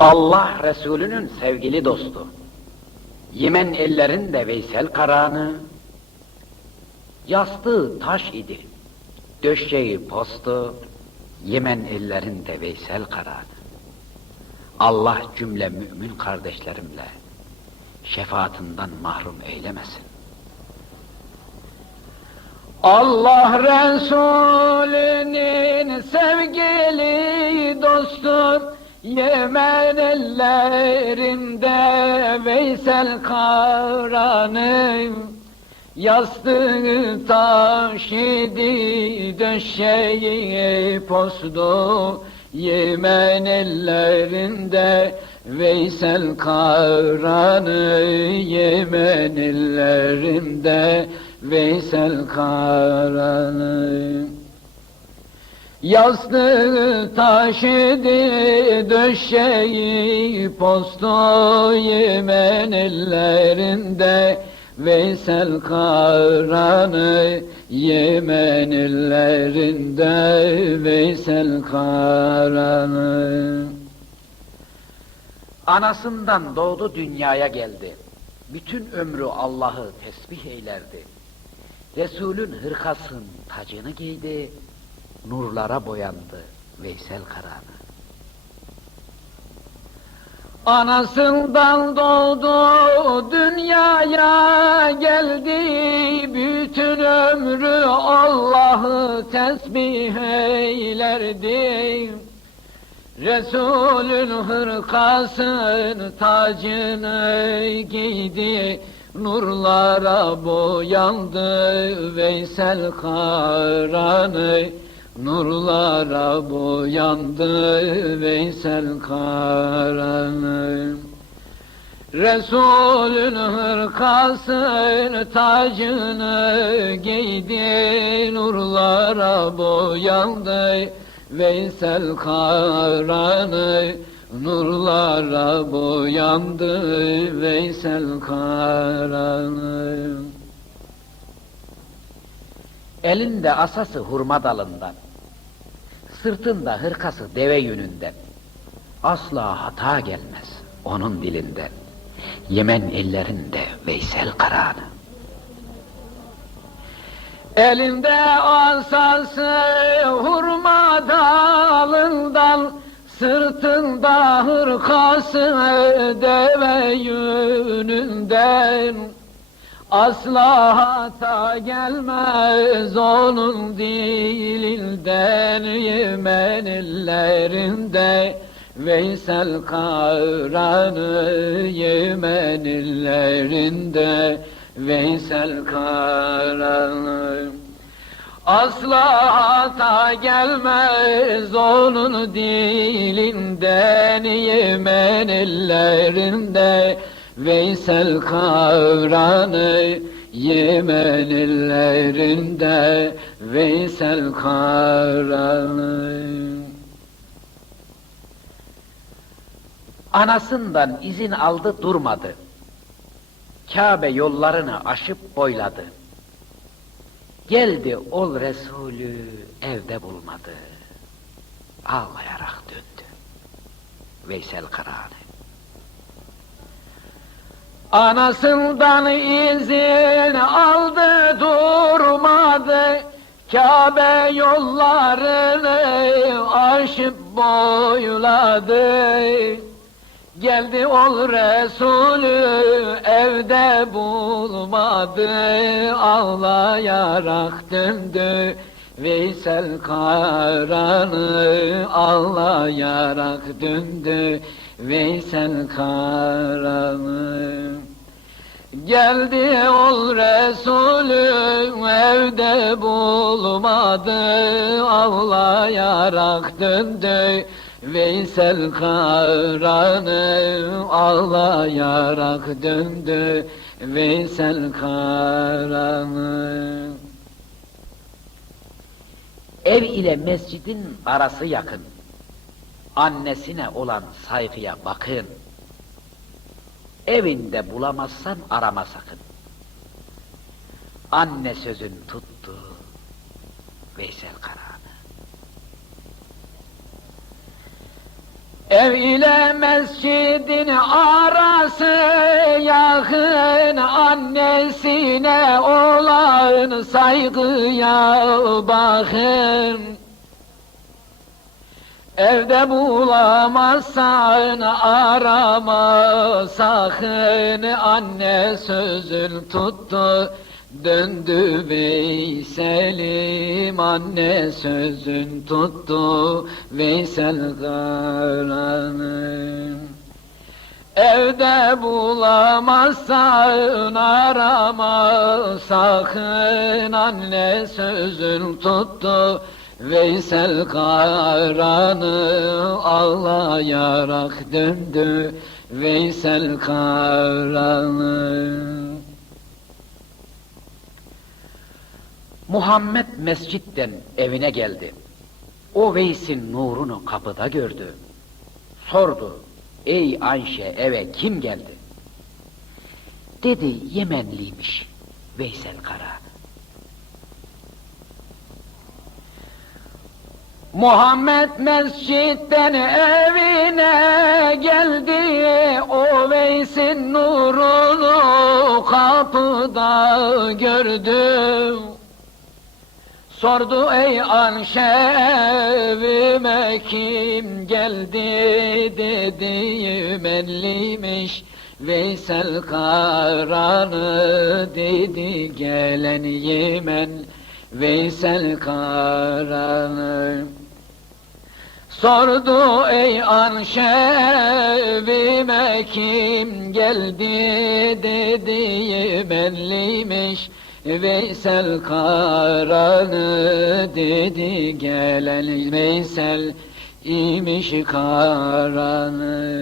Allah Resulü'nün sevgili dostu. Yemen ellerin de Veysel Karahan'ı, yastığı taş idi, döşeği postu, Yemen ellerin de Veysel Karahan'ı. Allah cümle mümin kardeşlerimle şefaatinden mahrum eylemesin. Allah Resulü'nün Yemen ellerinde Veysel Karan'ım Yastığı taş idi döşeği postu. Yemen ellerinde Veysel Karan'ı Yemen ellerinde Veysel Karan'ı Yastığı taşıdı döşeği postu Yemen ellerinde Veysel Karan'ı Yemen ellerinde Veysel Karan'ı Anasından doğdu dünyaya geldi. Bütün ömrü Allah'ı tesbih eylerdi. Resulün hırkasın tacını giydi, nurlara boyandı Veysel Karahan'ı. Anasından doğdu dünyaya geldi bütün ömrü Allah'ı tesbih eylerdi. Resulün hırkasın tacını giydi nurlara boyandı Veysel Karan'ı Nurlara boyandı Veysel Karan'ı. Resulün hırkasını tacını giydi Nurlara boyandı Veysel Karan'ı. Nurlara boyandı Veysel Karan'ı. Elinde asası hurma dalından Sırtında hırkası deve yününden. Asla hata gelmez onun dilinden. Yemen ellerinde Veysel Karahan'ı. Elinde asası hurma dalından, sırtında hırkası deve yününden. Asla hata gelmez onun dilinden Yemen illerinde Veysel Karan'ı Yemen illerinde Veysel Karan'ı Asla hata gelmez onun dilinden Yemen illerinde Veysel Karan'ı Yemen ellerinde Veysel Karan'ı Anasından izin aldı durmadı. Kabe yollarını aşıp boyladı. Geldi ol Resulü evde bulmadı. Ağlayarak döndü. Veysel Karahan'ı. Anasından izin aldı durmadı. Kabe yollarını aşıp boyladı. Geldi ol Resulü evde bulmadı. Ağlayarak döndü Veysel Karan'ı ağlayarak döndü. Veysel Karan'ı Geldi ol Resulü evde bulmadı. Ağlayarak döndü Veysel Karan'ı ağlayarak döndü Veysel Karan'ı Ev ile mescidin arası yakın. Annesine olan saygıya bakın. Evinde bulamazsan arama sakın. Anne sözün tuttu. Veysel Karahan'ı. Ev ile mescidin arası yakın annesine olan saygıya bakın. Evde bulamazsan arama sakın anne sözün tuttu. Döndü Veysel'im anne sözün tuttu. Veysel Karan'ım Evde bulamazsan arama sakın anne sözün tuttu Veysel Karan'ı ağlayarak döndü Veysel Karan'ı Muhammed mescitten evine geldi. O Veys'in nurunu kapıda gördü. Sordu, ey Ayşe eve kim geldi? Dedi Yemenliymiş Veysel Kara. Muhammed mescitten evine geldi. O Veys'in nurunu kapıda gördüm. Sordu ey Anşe evime kim geldi dedi Yemenliymiş Veysel Karan'ı dedi gelen Yemen. Veysel Karan'ı Sordu ey Anşe evime kim geldi dedi Yemenliymiş Veysel Karan'ı dedi gelen Veysel imiş Karan'ı